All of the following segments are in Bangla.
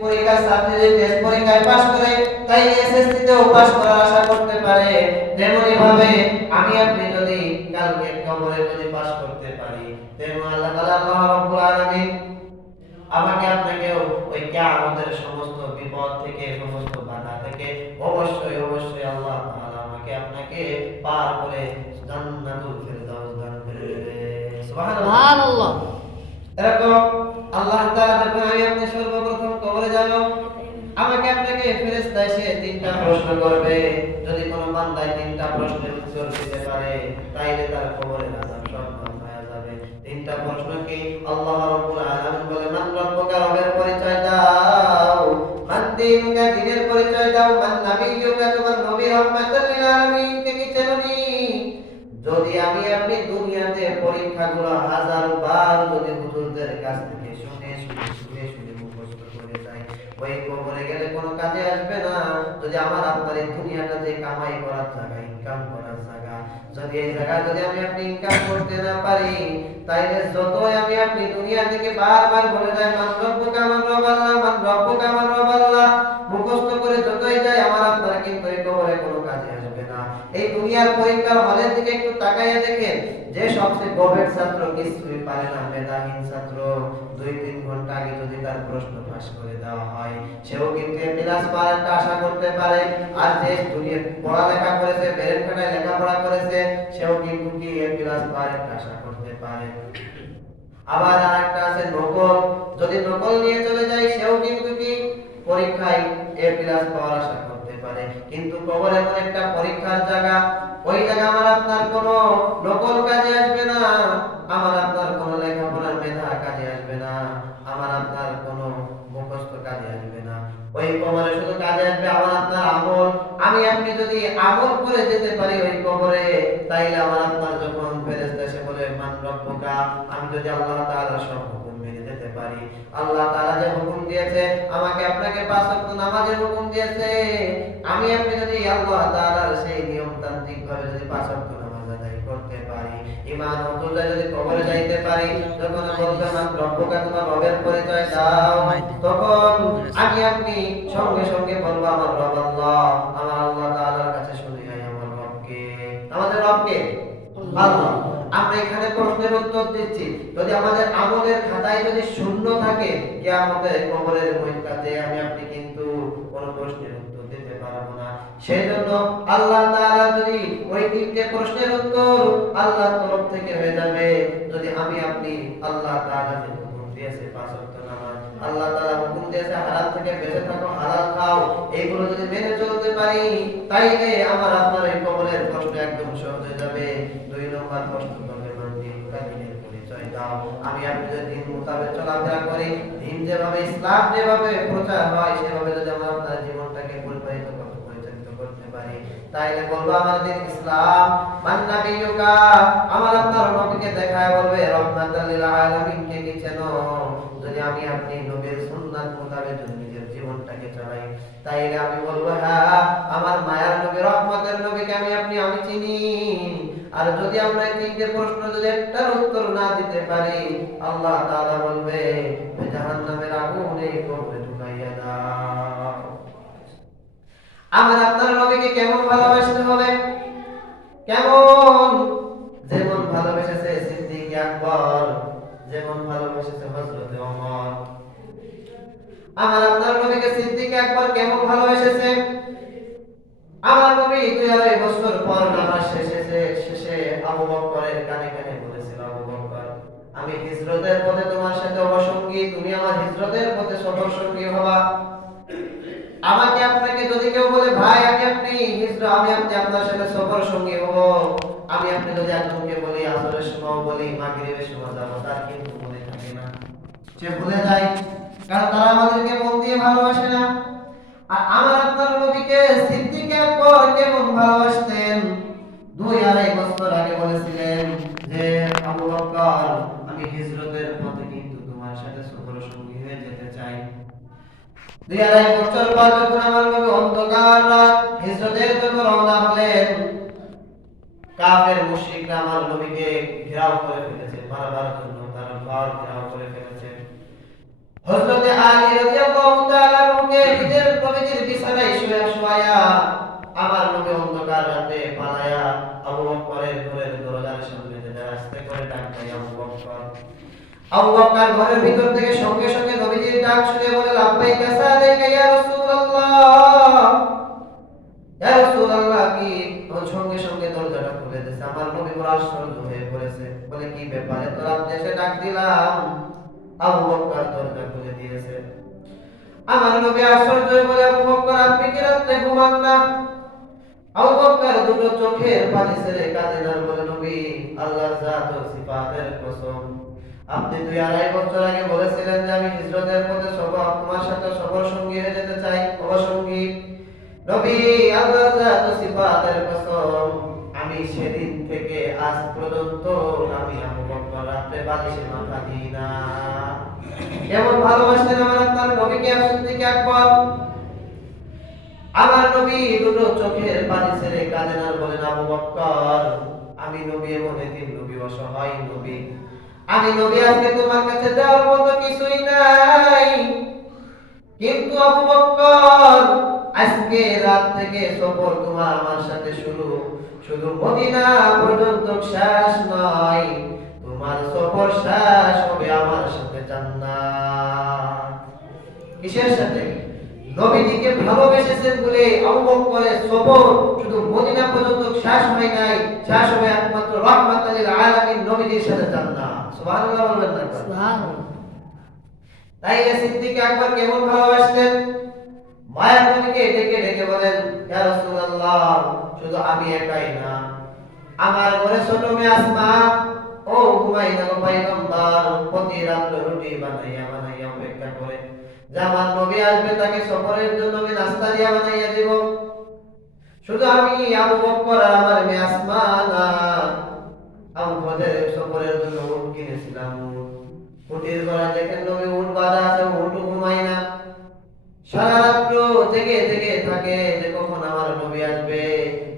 পরীক্ষার ছাত্রী যদি টেস্ট পরীক্ষায় পাস করে তাই এসএসসি তেও পাস করার আশা করতে পারে। তেমনি ভাবে আমি আপনি যদি কালকে কবরে যদি পাস করতে পারি, তেমন আল্লাহ তাআলা আল্লাহ রাব্বুল আলামিন আমাকে আপনাকেও ওই কিয়ামতের সমস্ত বিপদ থেকে, সমস্ত বাধা থেকে অবশ্যই অবশ্যই আল্লাহ তাআলা আমাকে আপনাকে পার করে জান্নাতুল ফেরদাউস দান করে দেবে। সুবহানাল্লাহ। এরকম আল্লাহ তাআলা যখন আমি আপনি সর্বপ্রথম কবরে যাব, আমাকে আপনাকে ফেরেশতা এসে তিনটা প্রশ্ন করবে। যদি কোনো বান্দা তিনটা প্রশ্নের উত্তর দিতে পারে তাইলে তার কবরের আযাব সব বন্ধ হয়ে যাবে। তিনটা প্রশ্ন কি? আল্লাহ রাব্বুল আলামিন বলে, মান রব্বুকা, রবের পরিচয় দাও। মান দীনুকা, দ্বীনের পরিচয় দাও। মান নাবিয়্যুকা, তোমার নবী রাহমাতুল লিল আলামিন কে কি চেননি? যদি আমি আপনি দুনিয়াতে পরীক্ষাগুলো হাজার বার যদি হুজুরদের কাছ থেকে শুনে মুখস্থ করে যাই, ওই কবরে গেলে কোনো কাজে আসবে না। যদি আমার আপনার এই দুনিয়াটাতে কামাই করার জায়গা, ইনকাম করার জায়গা, যদি এই জায়গা যদি আমি আপনি ইনকাম করতে না পারি, তাইলে যতই আমি আপনি দুনিয়া থেকে বারবার বলে যাই মান রব্বুকা, মান রব আল্লাহ, মান রব্বুকা, মান রব আল্লাহ, মুখস্থ করে যতই যাই আমার আপনার কিন্তু এই কবরে কোনো কাজে আসবে না। এই দুনিয়ার পরীক্ষার হলের দিকে একটু তাকাইয়া দেখেন, যে সবচেয়ে গবেট ছাত্র কিছুই পারে না, মেধাহীন ছাত্র 2-3 ঘন্টা আগে যদি তার প্রশ্ন ফাঁস করে দেওয়া হয়, সেও কিন্তু ক্লাস পাওয়ার আশা করতে পারে। আর যে দুনিয়া পড়ালেখা করেছে, ব্রেন খাটায় লেখাপড়া করেছে, সেও কিন্তু কি ক্লাস পাওয়ার আশা করতে পারে। আবার আরেকটা আছে নকল, যদি নকল নিয়ে চলে যায়, সেও কিন্তু কি পরীক্ষায় A+ পাওয়ার আশা করতে পারে। কিন্তু কবর এমন একটা পরীক্ষার জায়গা, ওই জায়গা আমার আপনার কোনো নকল কাজে আসবে না, আমার আপনার কোনো লেখাপড়ার মেধা কাজে আসবে না, আমার আপনার কোনো মুখস্থ কাজে আসবে না। ওই কবরে শুধু কাজে আসবে আমার আপনার আমল। আমি আপনি যদি আমল করে যেতে পারি ওই কবরে, তাইলে আমার আপনার যখন ফেরেশতা এসে বলে মান রব্বুকা, আমি যদি আল্লাহ তাআলার সব হুকুম মেনে যেতে পারি, আল্লাহ তাআলা যে হুকুম দিয়েছে আমাকে আপনাকে 5 ওয়াক্ত নামাজের হুকুম দিয়েছে, আমি আপনি যদি আল্লাহ তাআলার সেই নিয়মতান্ত্রিক ভাবে যদি 5 ওয়াক্ত নামাজ আদায় করতে পারি, ঈমান অর্জনে যদি কবরে যাইতে পারি, যখন বলবে মান রব্বুকা, তোমার রবের পরিচয় দাও, তখন আমি আপনি সঙ্গে সঙ্গে বলবো আমার রব আল্লাহ। আমার আল্লাহ তাআলার কাছে শুনি নাই আমার রবকে। আমাদের রবকে আল্লাহ। আমরা এখানে প্রশ্নের উত্তর দিচ্ছি, যদি আমাদের আমলের খাতায় যদি শূন্য থাকে, কিয়ামতের কবরের ময়দানে আমি আপনি কিন্তু কোনো প্রশ্নের উত্তর দিতে পারবো না। সেজন্য আল্লাহ তাআলা যদি ওই তিনটে প্রশ্নের উত্তর আল্লাহর তরফ থেকে হয়ে যাবে, যদি আমি আপনি আল্লাহ তাআলা যে হুকুম দিয়েছে 5 ওয়াক্ত নামাজ, আল্লাহ তাআলা হুকুম দিয়েছে হারাম থেকে বেঁচে থাকো, হালাল খাও, এইগুলো যদি মেনে চলতে পারি, তাইলে আমার আপনার এই কবরের প্রশ্ন একদম সহজ হয়ে যাবে। 2 নম্বর প্রশ্ন করবে মান দীনুকা, দ্বীনের পরিচয় দাও। আমি আপনি যদি দ্বীন মোতাবেক চলাফেরা করি, দ্বীন যেভাবে, ইসলাম যেভাবে প্রচার হয় সেভাবে যদি আমরা আপনার জীবনটাকে পরিচালিত করতে পারি, তাইলে বলবো আমার দ্বীন ইসলাম। মান নাবিয়্যুকা, আমার আপনার নবীকে দেখায় বলবে রাহমাতাল লিল আলামিন কে কি চেনো? যদি আমি আপনি নবীর সুন্নাত মোতাবেক যদি নিজের জীবনটাকে চালাই, তাইলে আমি বলবো হ্যাঁ, আমার মায়ার নবী, রহমতের নবীকে আমি চিনি। আর যদি আমরা এই তিনটে প্রশ্ন যদি একটার উত্তর না দিতে পারি, আল্লাহ তাআলা বলবে জাহান্নামের আগুনে কবরে ঢুকাইয়া দাও। আমার আপনার নবীকে কেমন ভালোবাসতে হবে? কেমন? যেমন ভালোবেসেছে সিদ্দিক আকবর, যেমন ভালোবেসেছে হযরত ওমর। আমার আপনার নবীকে সিদ্দিক আকবর কেমন ভালোবেসেছে? আমার নবী 2.5 বছর পর নামাজ শেষে আবু বকরের কানে কানে বলেছিল, আবু বকর, আমি হিজরতের পথে তোমার সাথে অবসঙ্গী, তুমি আমার হিজরতের পথে সফর সঙ্গী হবা। আমাকে আপনাকে যদি কেউ বলে ভাই আমি আপনি আপনার সাথে সফর সঙ্গী হব, আমি আপনি যদি একজনকে বলি আসরের সময় বলি মাগরিবের সময় যাব, তার কিন্তু মনে থাকে না, সে ভুলে যায়, কারণ তারা আমাদেরকে মন দিয়ে ভালোবাসে না। আর আমার আপনার নবীকে সিদ্দিক আকবর কেমন ভালোবাসতেন? 2.5 বছর আগে বলেছিলেন যে আবু বকর, আমি হিজরতের পথে কিন্তু তোমার সাথে সফর সঙ্গী হয়ে যেতে চাই। 2.5 বছর পর যখন আমার নবী অন্ধকার রাত হিজরতের জন্য রওনা হলেন, কাফের মুশরিকরা আমার নবীকে ঘেরাও করে ফেলেছে, মারার জন্য তারা ঘর ঘেরাও করে ফেলেছে। হযরত আলী রাদিয়াল্লাহু তাআলা আবু বকর ঘরের ভিতর থেকে সঙ্গে সঙ্গে নবীজির ডাক শুনে বলে লাব্বাইকা সালাইকা ইয়া রাসূলুল্লাহ, ইয়া রাসূলুল্লাহ। কি সঙ্গে সঙ্গে দরজাটা খুলে দিয়েছে। আমার নবী বড় আশ্চর্য হয়ে পড়েছে, বলে কি ব্যাপার, এত রাত এসে ডাক দিলাম, আবু বকর দরজা খুলে দিয়েছে। আমার নবী আশ্চর্য হয়ে বলে আবু বকর আপনি কি রাতে ঘুমান না? আবু বকর দুটো চোখের পানি ছেড়ে কাঁদেন আর বলে নবী আল্লাহর জাত ও সিফাতের কসম, আপনি 2-2.5 বছর আগে বলেছিলেন যে আমি হিজরতের পথে তোমার সাথে সফর সঙ্গী হয়ে যেতে চাই, অবসঙ্গী। নবী আল্লাহর জাত ও সিফাতের কসম, আমি সেদিন থেকে আজ পর্যন্ত আমি আবু বকর রাতে বালিশে মাথা দিই না। কেমন ভালোবাসতেন আমার আপনার নবীকে সিদ্দিক আকবর। আমার নবী দুটো চোখের পানি ছেড়ে কাঁদেন আর বলেন আবু বকর আমি নবী এমন একদিন নবী অসহায় নবী, আমি নবী আজকে তোমার কাছে দেওয়ার মতো কিছুই নাই, কিন্তু আবু বকর আজকে রাত থেকে সফর তোমার আমার সাথে শুরু, শুধু মদিনা পর্যন্ত শেষ নয়, তোমার সফর শেষ হবে আমার সাথে জান্নাত। কিসের সাথে? নবীজিকে ভালোবেসেছেন বলে আবু বকরের সফর শুধু মদিনা পর্যন্ত শেষ হয় নাই, শেষ হবে একমাত্র রাহমাতুল লিল আলামিন নবীজির সাথে জান্নাত। সুবহানাল্লাহ বলবেন না? সুবহানাল্লাহ। তাইলে সিদ্দিক আকবর কেমন ভালোবাসতেন? মায়ের নবীকে ডেকে ডেকে বলেন ইয়া রাসূলুল্লাহ শুধু আমি একাই না, আমার ঘরে ছোট মেয়ে আসমা ও হুমায়রা পয়গম্বর প্রতি রাত রুটি বানাইয়া বানাইয়া অপেক্ষা করে, আমার নবী আসবে তাকে সফরের জন্য আমি নাস্তা দিয়া বানাইয়া দেব। শুধু আমি আবু বকর আর আমার মেয়ে আসমা না, আবু বকরের সফরের জন্য উট কিনেছিলাম। উটের গলা দেখেন নবী উট বাঁধা আছে, উট ঘুমায় না, সারা রাত্র জেগে জেগে থাকে যে কখন আমার নবী আসবে,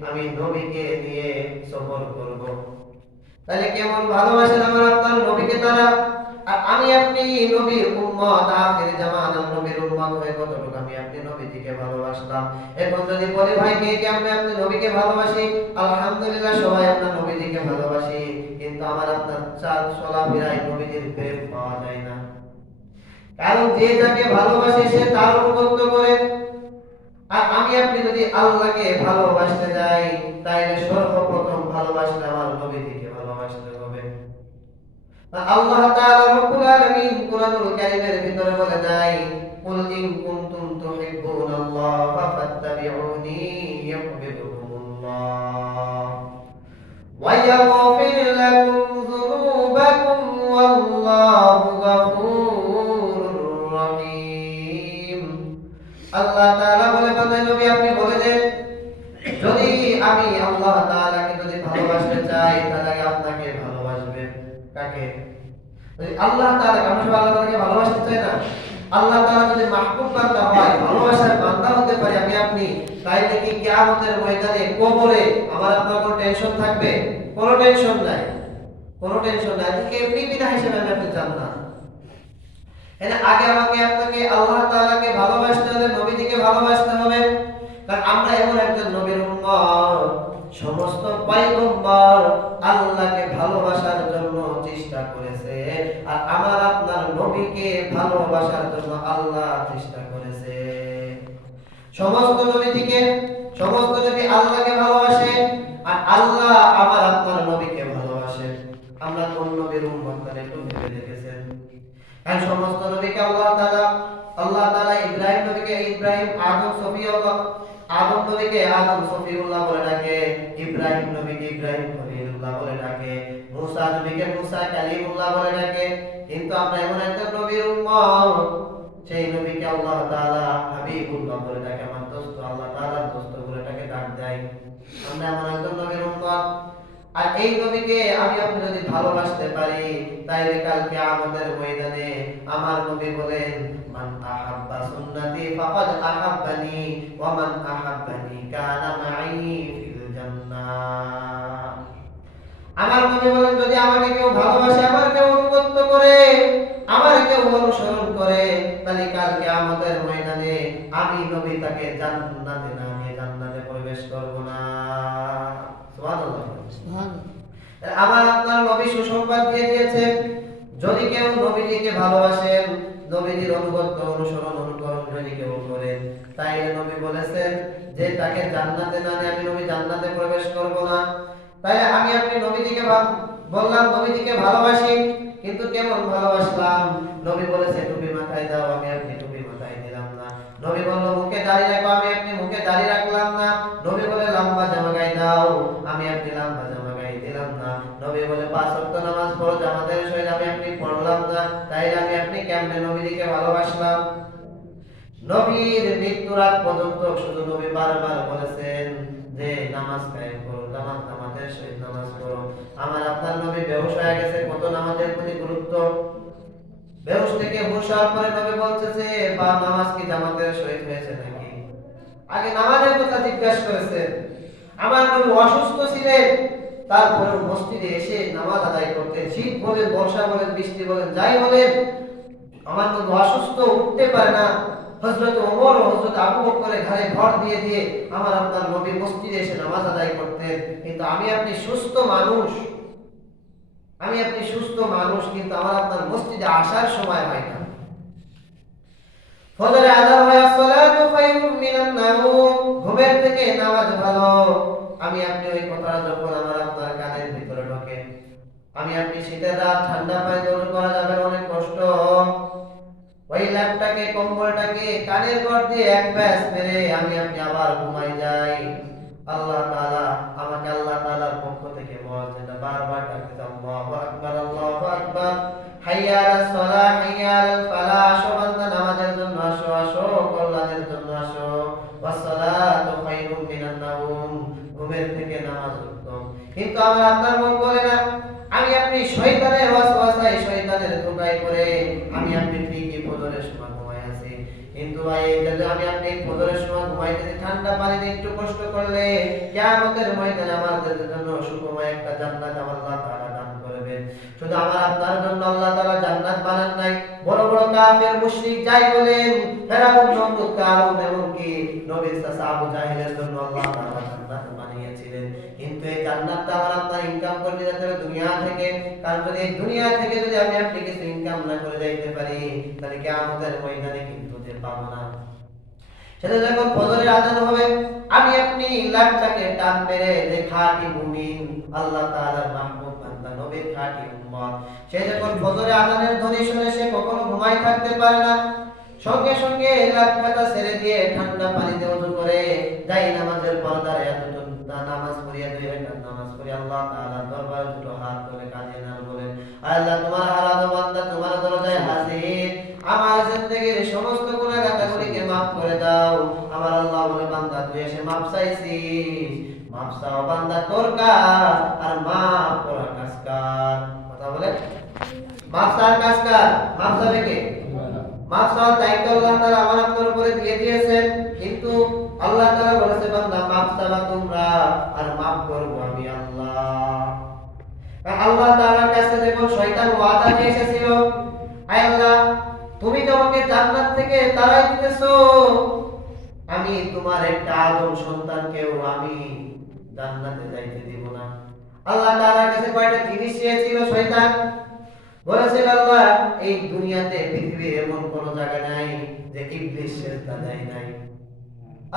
আমি নবীকে নিয়ে সফর করব। তাহলে কেমন ভালোবাসেন আমার আপনার নবীকে তারা। আর আমি আপনি নবীর উম্মত, আখির জামানার নবীর উম্মত হয়ে কতটুকু আমি আপনি নবীজিকে ভালোবাসলাম। এখন যদি বলি ভাই কে কে আমরা আপনি নবীকে ভালোবাসি, আলহামদুলিল্লাহ সবাই আপনার নবীজিকে ভালোবাসি, কিন্তু আমার আপনার চাল চলাফেরায় নবীজির প্রেম পাওয়া যায় না। কারণ যে যাকে ভালোবাসে সে তার অনুগত করে। আর আমি আপনি যদি আল্লাহকে ভালোবাসতে যাই তাইলে সর্বপ্রথম ভালোবাসতে আমার নবীজিকে ভালোবাসতে হবে। আল্লাহ তাআলা রব্বুল আলামিন কুরআনুল কারীমের ভিতরে বলে যায় কুল ইন কুনতুম তুহিব্বুনাল্লাহ ফাত্তাবিউনি ইউহিব্বুকুমুল্লাহ ওয়া ইয়াগফির লাকুম যুনুবাকুম ওয়াল্লাহু গফুরুর রহিম। আল্লাহ তাআলা বলে বান্দায় নবী আপনি বলে দেন যদি আমি আল্লাহ তাআলাকে যদি ভালোবাসতে চাই তাহলে আপনাকে ভালোবাসবে। কাকে? যদি আল্লাহ তাআলা, আমরা সবাই আল্লাহ তাআলাকে ভালোবাসতে চাই না? আল্লাহ তাআলা যদি মাহবুব বান্দা হয়, ভালোবাসার বান্দা হতে পারে আমি আপনি, তাইলে কি কিয়ামতের ময়দানে কবরে আমার আপনার কোনো টেনশন থাকবে? কোনো টেনশন নাই, কোনো টেনশন নাই। আজকে এমনি বিনা হিসেবে আমি আপনি জান্নাত। এর আগে আমাকে আপনাকে আল্লাহ তাআলাকে ভালোবাসতে হবে, নবীজিকে ভালোবাসতে হবে। কারণ আমরা এমন একজন নবীর উম্মত, সমস্ত পয়গম্বর আল্লাহকে ভালোবাসার জন্য চেষ্টা করেছে, আর আমার আপনার নবীকে ভালোবাসার জন্য আল্লাহ চেষ্টা করেছে। সমস্ত নবীজিকে, সমস্ত নবী আল্লাহকে ভালোবাসে, আর আল্লাহ আমার আপনার নবীকে ভালোবাসে। আমরা কোন নবীর উম্মত তাহলে একটু ভেবে দেখেছেন? আর সমস্ত নবীকে আল্লাহ তাআলা ইব্রাহিম নবীকে ইব্রাহিম, আদম সফিউল্লাহ, আদম নবীকে আদম সফিউল্লাহ বলে ডাকে, ইব্রাহিম নবীকে ইব্রাহিম খলিলুল্লাহ বলে ডাকে, মুসা নবীকে মুসা কালিমুল্লাহ বলে ডাকে। কিন্তু আমরা এমন একটা নবীর উম্মত, সেই নবীকে আল্লাহ তাআলা হাবিবুল্লাহ বলে ডাকে, আমার দোস্ত, আল্লাহ তাআলার দোস্ত বলে ডাকে, ডাক দেয়। আমরা এমন একজন নবীর উম্মত, আর এই নবীকে আমি আপনি যদি ভালোবাসতে পারি তাইলে কাল কিয়ামতের ময়দানে আমার নবী বলেন মান আহাব্বা সুন্নতি ফাকাদ আহাব্বানি ওয়া মান আহাব্বানি কানা মাই ফিল জান্নাহ। আমার নবী বলেন যদি আমাকে কেউ ভালোবাসে, আমার কেউ অনুগত করে, আমার কেউ অনুসরণ করে, তাহলে কাল কিয়ামতের ময়দানে আমি নবী তাকে জান্নাতে না নিয়ে জান্নাতে প্রবেশ করব না। সুবহানাল্লাহ। আমার আপনার নবী সুসংবাদ দিয়ে দিয়েছেন যদি কেউ নবীজিকে ভালোবাসেন, নবীজির অনুগত্য অনুসরণ অনুকরণ যদি কেউ করেন, তাইলে নবী বলেছেন যে তাকে জান্নাতে না নিয়ে আমি নবী জান্নাতে প্রবেশ করব না। তাইলে আমি আপনি নবীজিকে বললাম নবীজিকে ভালোবাসি, কিন্তু কেমন ভালোবাসলাম? নবী বলেছে টুপি মাথায় দাও, আমি আপনি টুপি মাথায় দিলাম না। নবী বলল মুখে দাড়ি রাখো, আমি আপনি মুখে দাড়ি রাখলাম না। নবী বলে লম্বা জামা গায়ে দাও, আমি আপনি লম্বা জামা গায়ে দিলাম না। নবী বলে 5 ওয়াক্ত নামাজ পড়ো জামাতের সহিত, আমি আপনি পড়লাম না। তাইলে আমি আপনি কেমনে নবীজিকে ভালোবাসলাম? নবীর মৃত্যুর আগ পর্যন্ত শুধু নবী বারবার বলেছেন যে নামাজ কায়েম করো, জামাতের সহিত নামাজ পড়ো। আমার আপনার নবী বেহুশ হয়ে গেছে, কত নামাজের প্রতি গুরুত্ব। বেহুশ থেকে হুঁশ হওয়ার পরে নবী বলতেছে বা নামাজ কি জামাতের সহিত হয়েছে নাকি? আগে নামাজের কথা জিজ্ঞাসা করেছেন। আমার নবী অসুস্থ ছিলেন, তারপরে মসজিদে এসে নামাজ আদায় করতেন। শীত বলেন, বর্ষা বলেন, বৃষ্টি বলেন, যাই বলেন, আমার নবী অসুস্থ, উঠতে পারে না। হযরত ওমর ও হযরত আবু বকরের ঘরে ভর দিয়ে দিয়ে আমার আপনার নবী মসজিদে এসে নামাজ আদায় করতেন। কিন্তু আমি আপনি সুস্থ মানুষ, কিন্তু আমার আপনার মসজিদে আসার সময় হয় না। ফজরে আযান হয়, আসসালাতু খায়রুম মিনান নাওম, ঘুমের থেকে নামাজ ভালো। আমি আপনি ওই কথাটা যখন আমার আপনার কানের ভিতরে ঢোকে, আমি আপনি শীতের রাত ঠান্ডা পায়ে দৌড় করা যাবে অনেক কষ্ট। ওই ল্যাপটাকে কম্বলটাকে কানের গড় দিয়ে এক প্যাচ মেরে আমি আপনি আবার ঘুমাই যাই। আল্লাহ তাআলা আমাকে আল্লাহ তাআলার পক্ষ থেকে মুয়াজ্জিনটা বারবার ডাকতে, আল্লাহু আকবার, আল্লাহু আকবার, হাইয়া আলাস সালাহ, হাইয়া আলাল ফালাহ, আসো বান্দা নামাজের জন্য আসো, আসো কল্যাণের জন্য আসো। ওয়াস সালাতু খায়রুম মিনান নাওম, ঘুমের থেকে নামাজ উত্তম। কিন্তু আমার আপনার মন বলে না, আমি আপনি শয়তানের ওয়াসওয়াসায়, শয়তানের ধোঁকায় পড়ে আমি আপনি ঠিকই ফজরের সময় ঘুমাই আছি। কিন্তু ভাই যদি আমি আপনি ফজরের সময় ঘুমাইতেছি, ঠান্ডা পানিতে একটু কষ্ট করলে কিয়ামতের ময়দানে আমাদের জন্য সুখময় একটা জান্নাত আল্লাহ তাআলা দান করবেন। শুধু আমার আপনার জন্য আল্লাহ তাআলা জান্নাত বানান নাই, বড় বড় কাফের মুশরিক যাই বলেন, ফেরাউন, নমরুদ, কারুন, এমনকি নবীর চাচা আবু জাহেলের জন্য আল্লাহ তাআলা জান্নাত বানিয়েছিলেন। কিন্তু এই জান্নাতটা আমার আপনার ইনকাম করতে যেতে হবে দুনিয়া থেকে। কারণ যদি এই দুনিয়া থেকে যদি আমি আপনি কিছু ইনকাম না করে যাইতে পারি, তাহলে কিয়ামতের ময়দানে কিন্তু যে পাবো না। সেটা যখন ফজরের আযান হবে, আমি আপনি লাখটাকে টান মেরে যে খাঁটি মুমিন, আল্লাহ তাআলার মাহবুব বান্দা, নবীর খাঁটি উম্মত, সে যখন ফজরের আযানের ধ্বনি শুনে সে কখনো ঘুমাই থাকতে পারে না। সঙ্গে সঙ্গে লাখটা ছেড়ে দিয়ে ঠান্ডা পানিতে ওযু করে যাই নামাজের পর্দায় নামাজ পড়িয়া, 2 রাকাত নামাজ পড়ি, আল্লাহ তাআলার দরবারে দুটো হাত তুলে কাঁদে না বলেন, আল্লাহ তোমার হারানো বান্দা তোমার দরজায় হাজির, আমার জিন্দেগীর সমস্ত গুনাহগাতাগুলিকে maaf করে দাও। আমার আল্লাহ বলে, বান্দা তুই এসে maaf চাইছিস, maaf চাও বান্দা তোর কাজ, আর maaf করা কাজ কার? কথা বলে, maaf চাওয়ার কাজ কার? maaf চাবে কে? maaf চাওয়ার দায়িত্ব আল্লাহ তাআলা আমার আপনার উপরে দিয়ে দিয়েছেন। কিন্তু আল্লাহ তাআলা বলেছে, বান্দা maaf চাবা তোমরা, আর maaf করব আমি আল্লাহ। আল্লাহ তাআলার কাছে যখন শয়তান ওয়াদা নিয়ে এসেছিল, আয় আল্লাহ তুমি তো আমাকে জান্নাত থেকে তাড়াই দিতেছো, আমি তোমার একটা আদম সন্তানকেও আমি জান্নাতে যাইতে দিব না। আল্লাহ তাআলার কাছে কয়টা জিনিস চেয়েছিল শয়তান? বলেছিল, আল্লাহ এই দুনিয়াতে পৃথিবীর এমন কোন জায়গা নাই যে ইবলিস সেজদা দেয় নাই।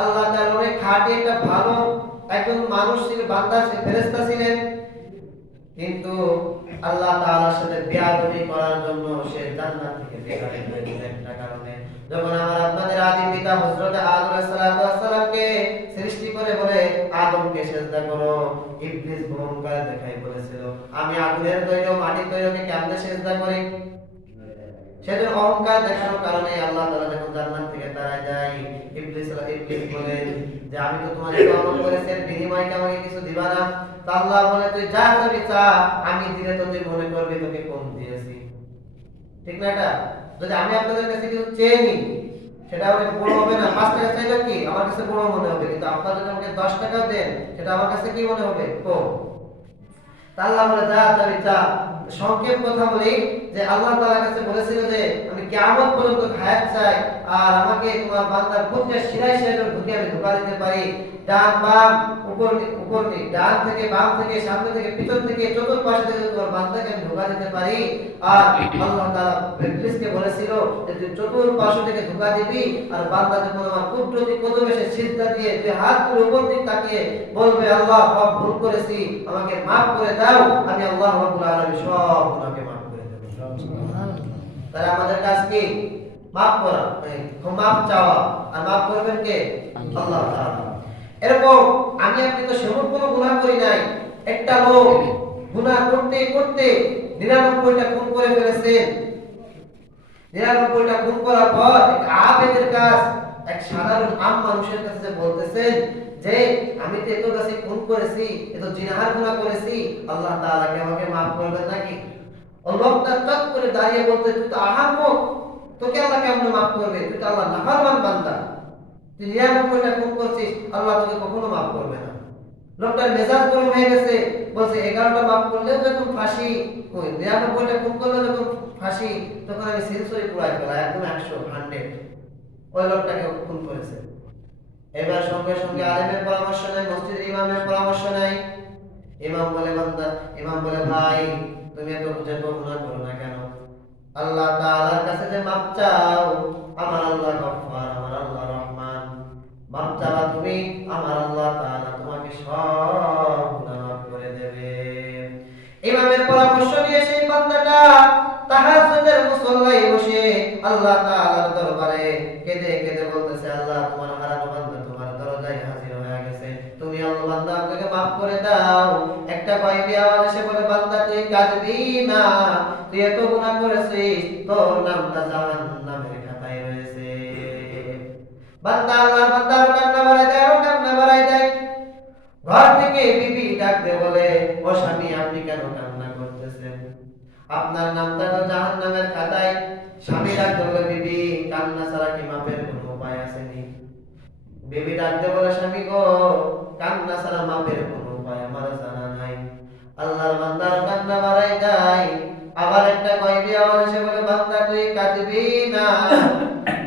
আল্লাহ তাআলা অনেক খাঁটি একটা ভালো একজন মানুষ ছিল, বান্দা ছিল, ফেরেশতা ছিলেন, কিন্তু আল্লাহ তাআলার সাথে বেয়াদবি করার জন্য সে জান্নাত থেকে বের হয়ে গেছে একটা কারণে। যখন আমার আপনাদের আদি পিতা হযরত আদম আলাইহিস সালামকে সৃষ্টি করে বলে আদমকে সিজদা করো, ইবলিস অহংকার দেখাই বলেছিল আমি আগুনের তৈরি মাটির তৈরিকে কেমনে সিজদা করি। সেদিন অহংকার দেখানোর কারণে আল্লাহ তাআলা যখন জান্নাত থেকে তাড়ায় যায়, ইবলিস বলে যে আমি তো তোমার ইবাদত করেছি, বিনিময়ে আমাকে কিছু দিবা না? তা আল্লাহ বলে, তুই যা চাবি চা, আমি দিলে তো তুই মনে করবি তোকে কম দিয়েছি। ঠিক না? এটা যদি আমি আপনাদের কাছে কিছু চেয়ে নিই, সেটা অনেক বড় হবে না? 5 টাকা চাইলে কি আমার কাছে বড় মনে হবে, কিন্তু আপনারা যদি আমাকে 10 টাকা দেন, সেটা আমার কাছে কি মনে হবে? কম। তা আল্লাহ বলে, যা চাবি চা। সংক্ষেপ কথা বলি যে আল্লাহ তাআলার কাছে বলেছিল যে আমি কিয়ামত পর্যন্ত হায়াত চাই, আর আমাকে তোমার বান্দার প্রত্যেক শিরায় শিরায় ঢুকে আমি ধোঁকা দিতে পারি, ডান বাম উপর উপর দিক, ডান থেকে বাম থেকে সামনে থেকে পিছন থেকে চতুর্পাশে থেকে তোমার বান্দাকে আমি ধোঁকা দিতে পারি। আর আল্লাহ তাআলা ইবলিসকে বলেছিল যে তুই চতুর্পাশে থেকে ধোঁকা দিবি, আর বান্দা যখন আমার কুদরতি কদমে সে সিজদা দিয়ে দুই হাত তুলে উপর দিক তাকিয়ে বলবে আল্লাহ সব ভুল করেছি, আমাকে মাফ করে দাও, আমি আল্লাহ রাব্বুল আলামিন সব গুনাহকে মাফ করে দেব। তাহলে আমাদের কাজ কি? মাফ করা, মাফ চাওয়া। আর মাফ করবেন কে? আল্লাহ তাআলা। এরকম আমি আপনি তো সেমন কোনো গুনাহ করি নাই, একটা লোক গুনাহ করতে করতে 99টা খুন করে ফেলেছেন। 99টা খুন করার পর এক আবেদের কাজ, এক সাধারণ আম মানুষের কাছে বলতেছেন যে আমি তো এত কাছে খুন করেছি, এত জিনাহার গুনাহ করেছি, আল্লাহ তাআলা কি আমাকে maaf করবেন নাকি? ওই লোকটা চট করে দাঁড়িয়ে বলতে, তুই তো আহাম্মক, তোকে আল্লাহ কেমনে maaf করবে? তুই তো আল্লাহ নাফরমান বান্দা, তুই 99টা খুন করছিস, আল্লাহ তোকে কখনো maaf করবে না। লোকটার মেজাজ গরম হয়ে গেছে, বলছে 11টা maaf করলেও যখন ফাঁসি, ওই 99টা খুন করলেও যখন ফাঁসি, তখন আমি সেঞ্চুরি পুরাই ফেলা, একদম 100 ওই লোকটাকে খুন করেছে। এবার সঙ্গে সঙ্গে আলেমের পরামর্শ নেয়, মসজিদের ইমামের পরামর্শ নেয়। ইমাম বলে ভাই তুমি এত বুঝে তো গুনাহ করো না কেন? আল্লাহ তাআলার কাছে যে মাপ চাও, আমার আল্লাহ গফফার, আমার আল্লাহ রহমান, মাপ চাওয়া তুমি, আমার আল্লাহ তাআলা তোমাকে সব গুনাহ মাফ করে দেবে। ইমামের পরামর্শ নিয়ে সেই বান্দাটা তাহাজ্জুদের মুসল্লায় বসে আল্লাহ তাআলার দরবারে কেঁদে কেঁদে বলতেছে, আল্লাহ তোমার হারানো বান্দা তোমার দরজায় হাজির হয়ে গেছে, তুমি আল্লাহ বান্দা আমাকে maaf করে দাও। একটা কয়েদি আওয়াজ এসে বলে, বান্দা তুই কাঁদবি না, তুই এত গুনাহ করেছিস, তোর নামটা জাহান্নামের খাতায় রয়েছে। বান্দা আল্লাহর বান্দা কান্না বাড়ায় দেয়। ঘর থেকে বিবি ডাক দিয়ে বলে, ও স্বামী আপনি কেন কান্না করতেছেন? আপনার নামটা তো জাহান্নামের খাতায়। স্বামী ডাক দিয়ে বলে, বিবি কান্না ছাড়া কি মাপের কোনো উপায় আছে নি? বিবি ডাক দিয়ে বলে, স্বামী গো কান্না ছাড়া মাপের কোনো উপায় আমার জানা নাই। আল্লাহর বান্দার কান্না বাড়ায় যায়। আবার একটা কয়েদি আওয়াজ এসে বলে, বান্দা তুই কাঁদবি না,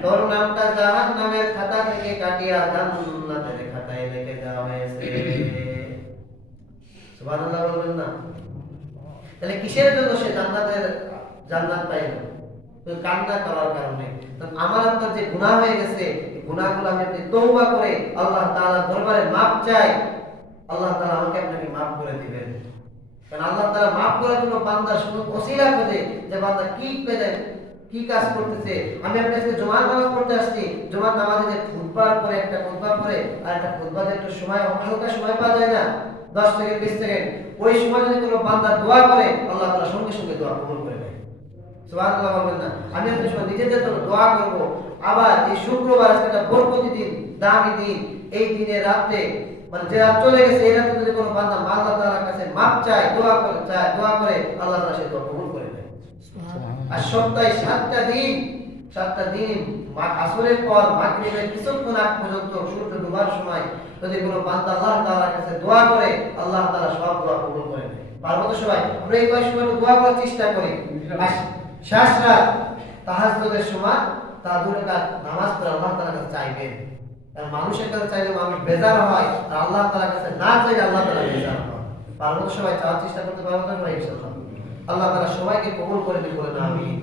তোর নামটা জাহান্নামের খাতা থেকে কাটিয়া জান্নাতের খাতায় লিখে দেওয়া হয়েছে। সুবহানাল্লাহ বলবেন না? তাহলে কিসের জন্য সে জান্নাত পাইল? তো কান্না করার কারণে। আমার আপনার যে গুনাহ হয়ে গেছে, এই গুনাহগুলো আমি আপনি তওবা করে আল্লাহ তাআলার দরবারে maaf চাই, আল্লাহ তাআলা আমাকে আপনাকে maaf করে দিবেন। কারণ আল্লাহ তাআলা maaf করার জন্য বান্দার শুধু ওসিলা খোঁজে যে বান্দা কি কাজ করতেছে। আমি আপনার কাছে জুমার নামাজ পড়তে আসছি, জুমার নামাজে যে খুতবার পরে একটা খুতবা পড়ে আর একটা খুতবাতে একটু সময়, হালকা সময় পাওয়া যায় না, 10 সেকেন্ড 20 সেকেন্ড, ওই সময় যদি কোনো বান্দা দোয়া করে, আল্লাহ তাআলা সঙ্গে সঙ্গে দোয়া কবুল করে নেয়। সুবহানাল্লাহ বলবেন না? আমি আপনাদের সময় নিজেদের জন্য দোয়া করব। আবার এই শুক্রবার আজকে একটা বরকতি দিন, দামি দিন, এই দিনে রাতে মানে যে রাত চলে গেছে, এই রাতে যদি কোনো বান্দা আল্লাহ তাআলার কাছে maaf চায়, দোয়া করে আল্লাহ তাআলা সেই দোয়া কবুল করে নেয়। আর সপ্তাহে 7টা দিন আসরের পর মাগরিবের কিছুক্ষণ আগ পর্যন্ত সূর্য ডোবার সময় যদি কোনো বান্দা আল্লাহ তাআলার কাছে দোয়া করে, আল্লাহ তাআলা সব দোয়া কবুল করে নেয়। পারবো তো সবাই? আমরা এই কয়েক সময় দোয়া করার চেষ্টা করি। শেষ রাত তাহাজ্জুদের সময় তাহাজ্জুদের নামাজ পড়ে আল্লাহ তাআলার কাছে চাইবেন। কারণ মানুষের কাছে চাইলে মানুষ বেজার হয়, আর আল্লাহ তাআলার কাছে না চাইলে আল্লাহ তাআলা বেজার হয়। পারবো তো সবাই? চাওয়ার চেষ্টা করতে পারবো তো সবাই ইনশাআল্লাহ। আল্লাহ তাআলা সবাইকে কবুল করে দিন বলেন আমিন।